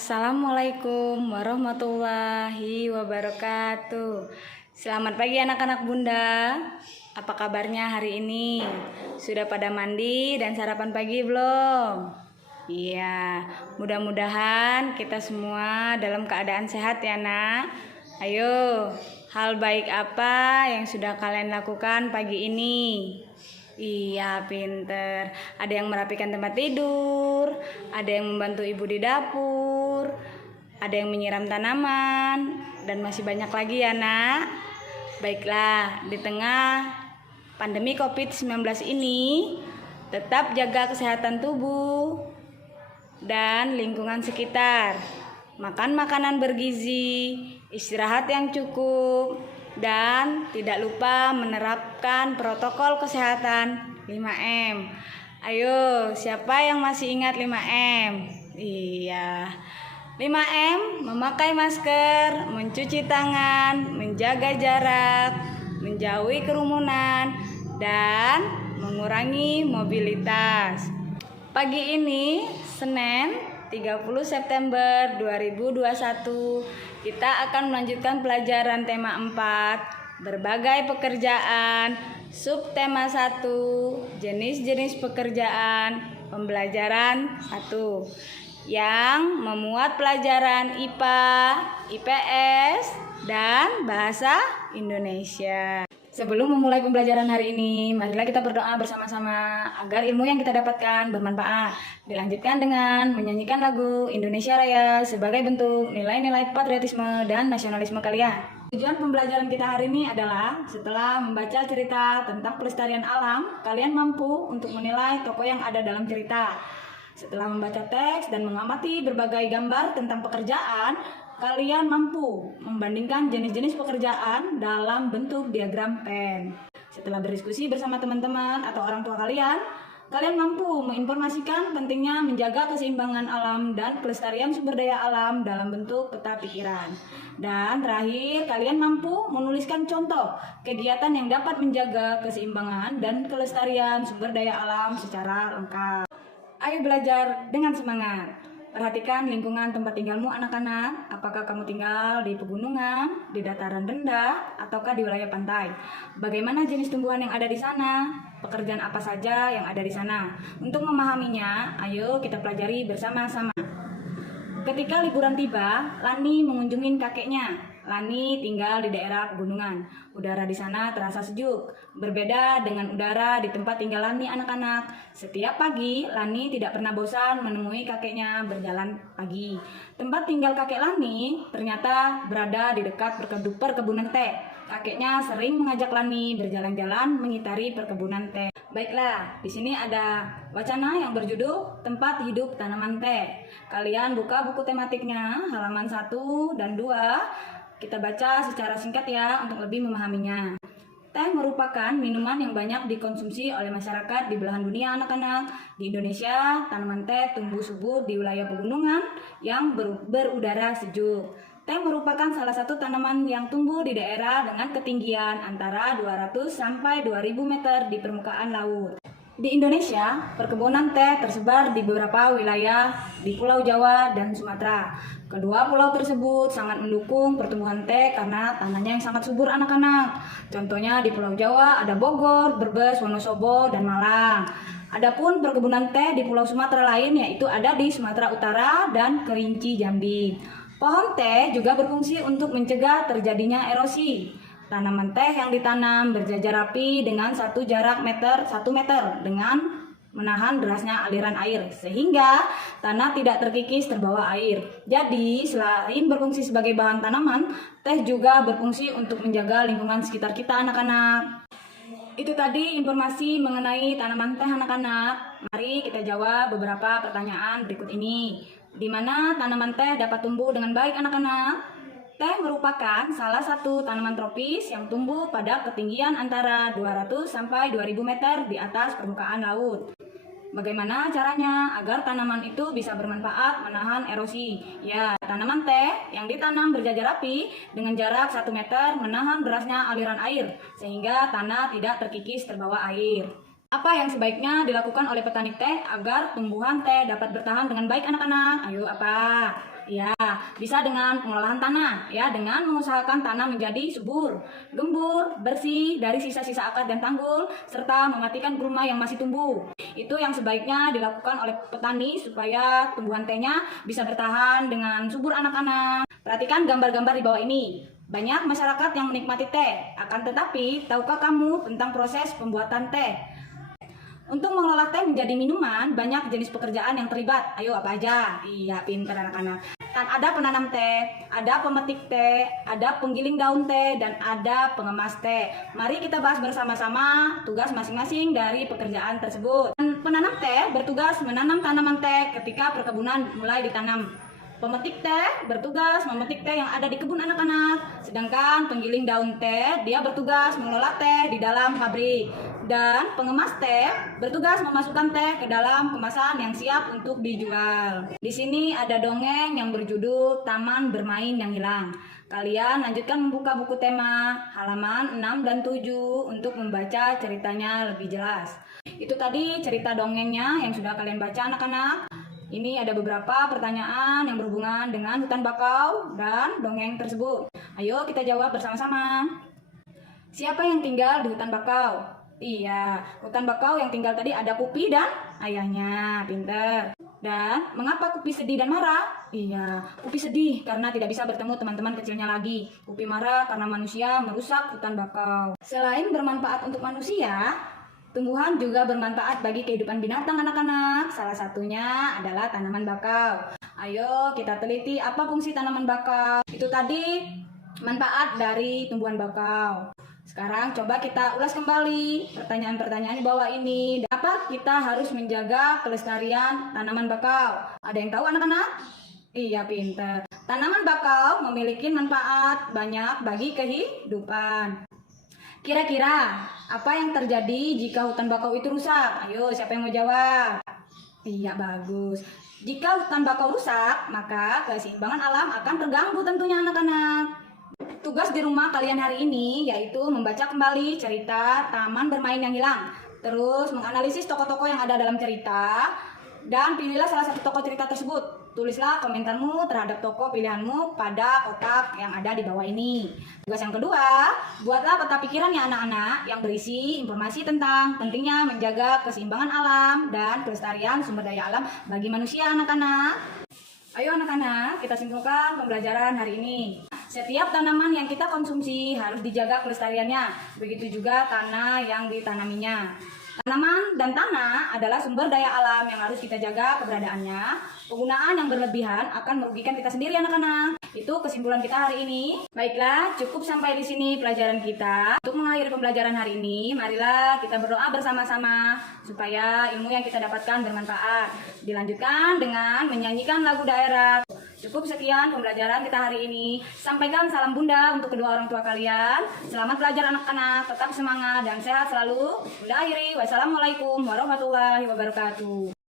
Assalamualaikum warahmatullahi wabarakatuh. Selamat pagi anak-anak bunda. Apa kabarnya hari ini? Sudah pada mandi dan sarapan pagi belum? Iya, mudah-mudahan kita semua dalam keadaan sehat ya nak. Ayo, hal baik apa yang sudah kalian lakukan pagi ini? Iya, pinter. Ada yang merapikan tempat tidur, ada yang membantu ibu di dapur, ada yang menyiram tanaman, dan masih banyak lagi ya nak. Baiklah, di tengah pandemi COVID-19 ini, tetap jaga kesehatan tubuh dan lingkungan sekitar. Makan makanan bergizi, istirahat yang cukup, dan tidak lupa menerapkan protokol kesehatan 5M. Ayo, siapa yang masih ingat 5M? Iya. 5M, memakai masker, mencuci tangan, menjaga jarak, menjauhi kerumunan, dan mengurangi mobilitas. Pagi ini, Senin 30 September 2021, kita akan melanjutkan pelajaran tema 4, berbagai pekerjaan, subtema 1, jenis-jenis pekerjaan, pembelajaran 1, yang memuat pelajaran IPA, IPS, dan Bahasa Indonesia. Sebelum memulai pembelajaran hari ini, marilah kita berdoa bersama-sama agar ilmu yang kita dapatkan bermanfaat. Dilanjutkan dengan menyanyikan lagu Indonesia Raya sebagai bentuk nilai-nilai patriotisme dan nasionalisme kalian. Tujuan pembelajaran kita hari ini adalah setelah membaca cerita tentang pelestarian alam, kalian mampu untuk menilai tokoh yang ada dalam cerita. Setelah membaca teks dan mengamati berbagai gambar tentang pekerjaan, kalian mampu membandingkan jenis-jenis pekerjaan dalam bentuk diagram pen. Setelah berdiskusi bersama teman-teman atau orang tua kalian mampu menginformasikan pentingnya menjaga keseimbangan alam dan pelestarian sumber daya alam dalam bentuk peta pikiran. Dan terakhir, kalian mampu menuliskan contoh kegiatan yang dapat menjaga keseimbangan dan kelestarian sumber daya alam secara lengkap. Ayo belajar dengan semangat. Perhatikan lingkungan tempat tinggalmu anak-anak. Apakah kamu tinggal di pegunungan, di dataran rendah, ataukah di wilayah pantai? Bagaimana jenis tumbuhan yang ada di sana? Pekerjaan apa saja yang ada di sana? Untuk memahaminya, ayo kita pelajari bersama-sama. Ketika liburan tiba, Lani mengunjungi kakeknya. Lani tinggal di daerah pegunungan. Udara di sana terasa sejuk, berbeda dengan udara di tempat tinggal Lani anak-anak. Setiap pagi, Lani tidak pernah bosan menemui kakeknya berjalan pagi. Tempat tinggal kakek Lani ternyata berada di dekat perkebunan teh. Kakeknya sering mengajak Lani berjalan-jalan mengitari perkebunan teh. Baiklah, di sini ada wacana yang berjudul Tempat Hidup Tanaman Teh. Kalian buka buku tematiknya, halaman 1 dan 2. Kita baca secara singkat ya untuk lebih memahaminya. Teh merupakan minuman yang banyak dikonsumsi oleh masyarakat di belahan dunia anak-anak. Di Indonesia, tanaman teh tumbuh subur di wilayah pegunungan yang berudara sejuk. Teh merupakan salah satu tanaman yang tumbuh di daerah dengan ketinggian antara 200 sampai 2000 meter di permukaan laut. Di Indonesia, perkebunan teh tersebar di beberapa wilayah di Pulau Jawa dan Sumatera. Kedua pulau tersebut sangat mendukung pertumbuhan teh karena tanahnya yang sangat subur anak-anak. Contohnya di Pulau Jawa ada Bogor, Brebes, Wonosobo, dan Malang. Adapun perkebunan teh di Pulau Sumatera lain yaitu ada di Sumatera Utara dan Kerinci Jambi. Pohon teh juga berfungsi untuk mencegah terjadinya erosi. Tanaman teh yang ditanam berjajar rapi dengan jarak 1 meter dengan menahan derasnya aliran air sehingga tanah tidak terkikis terbawa air. Jadi selain berfungsi sebagai bahan tanaman, teh juga berfungsi untuk menjaga lingkungan sekitar kita anak-anak. Itu tadi informasi mengenai tanaman teh anak-anak. Mari kita jawab beberapa pertanyaan berikut ini. Di mana tanaman teh dapat tumbuh dengan baik anak-anak? Teh merupakan salah satu tanaman tropis yang tumbuh pada ketinggian antara 200 sampai 2000 meter di atas permukaan laut. Bagaimana caranya agar tanaman itu bisa bermanfaat menahan erosi? Ya, tanaman teh yang ditanam berjajar rapi dengan jarak 1 meter menahan derasnya aliran air sehingga tanah tidak terkikis terbawa air. Apa yang sebaiknya dilakukan oleh petani teh agar tumbuhan teh dapat bertahan dengan baik anak-anak? Ayo apa? Ya, bisa dengan pengolahan tanah, ya, dengan mengusahakan tanah menjadi subur, gembur, bersih dari sisa-sisa akar dan tanggul, serta mematikan gulma yang masih tumbuh. Itu yang sebaiknya dilakukan oleh petani supaya tumbuhan tehnya bisa bertahan dengan subur anak-anak. Perhatikan gambar-gambar di bawah ini. Banyak masyarakat yang menikmati teh, akan tetapi tahukah kamu tentang proses pembuatan teh? Untuk mengolah teh menjadi minuman, banyak jenis pekerjaan yang terlibat. Ayo apa aja? Iya, pintar anak-anak. Dan ada penanam teh, ada pemetik teh, ada penggiling daun teh, dan ada pengemas teh. Mari kita bahas bersama-sama tugas masing-masing dari pekerjaan tersebut. Dan penanam teh bertugas menanam tanaman teh ketika perkebunan mulai ditanam. Pemetik teh bertugas memetik teh yang ada di kebun anak-anak. Sedangkan penggiling daun teh, dia bertugas mengelola teh di dalam pabrik. Dan pengemas teh bertugas memasukkan teh ke dalam kemasan yang siap untuk dijual. Di sini ada dongeng yang berjudul Taman Bermain yang Hilang. Kalian lanjutkan membuka buku tema halaman 6 dan 7 untuk membaca ceritanya lebih jelas. Itu tadi cerita dongengnya yang sudah kalian baca anak-anak. Ini ada beberapa pertanyaan yang berhubungan dengan hutan bakau dan dongeng tersebut. Ayo kita jawab bersama-sama. Siapa yang tinggal di hutan bakau? Iya, hutan bakau yang tinggal tadi ada Kupi dan ayahnya. Pinter. Dan mengapa Kupi sedih dan marah? Iya, Kupi sedih karena tidak bisa bertemu teman-teman kecilnya lagi. Kupi marah karena manusia merusak hutan bakau. Selain bermanfaat untuk manusia, tumbuhan juga bermanfaat bagi kehidupan binatang anak-anak. Salah satunya adalah tanaman bakau. Ayo kita teliti apa fungsi tanaman bakau. Itu tadi manfaat dari tumbuhan bakau. Sekarang coba kita ulas kembali pertanyaan-pertanyaan di bawah ini. Dapat kita harus menjaga kelestarian tanaman bakau? Ada yang tahu anak-anak? Iya, pintar. Tanaman bakau memiliki manfaat banyak bagi kehidupan. Kira-kira apa yang terjadi jika hutan bakau itu rusak? Ayo, siapa yang mau jawab? Iya, bagus. Jika hutan bakau rusak, maka keseimbangan alam akan terganggu tentunya anak-anak. Tugas di rumah kalian hari ini yaitu membaca kembali cerita Taman Bermain yang Hilang. Terus menganalisis tokoh-tokoh yang ada dalam cerita dan pilihlah salah satu tokoh cerita tersebut. Tulislah komentarmu terhadap tokoh pilihanmu pada kotak yang ada di bawah ini. Tugas yang kedua, buatlah peta pikiran ya anak-anak yang berisi informasi tentang pentingnya menjaga keseimbangan alam dan kelestarian sumber daya alam bagi manusia anak-anak. Ayo anak-anak, kita simpulkan pembelajaran hari ini. Setiap tanaman yang kita konsumsi harus dijaga kelestariannya. Begitu juga tanah yang ditanaminya. Tanaman dan tanah adalah sumber daya alam yang harus kita jaga keberadaannya. Penggunaan yang berlebihan akan merugikan kita sendiri anak-anak. Itu kesimpulan kita hari ini. Baiklah, cukup sampai di sini pelajaran kita. Untuk mengakhiri pembelajaran hari ini, marilah kita berdoa bersama-sama supaya ilmu yang kita dapatkan bermanfaat. Dilanjutkan dengan menyanyikan lagu daerah. Cukup sekian pembelajaran kita hari ini. Sampaikan salam Bunda untuk kedua orang tua kalian. Selamat belajar anak-anak, tetap semangat dan sehat selalu. Bunda akhiri, wassalamualaikum warahmatullahi wabarakatuh.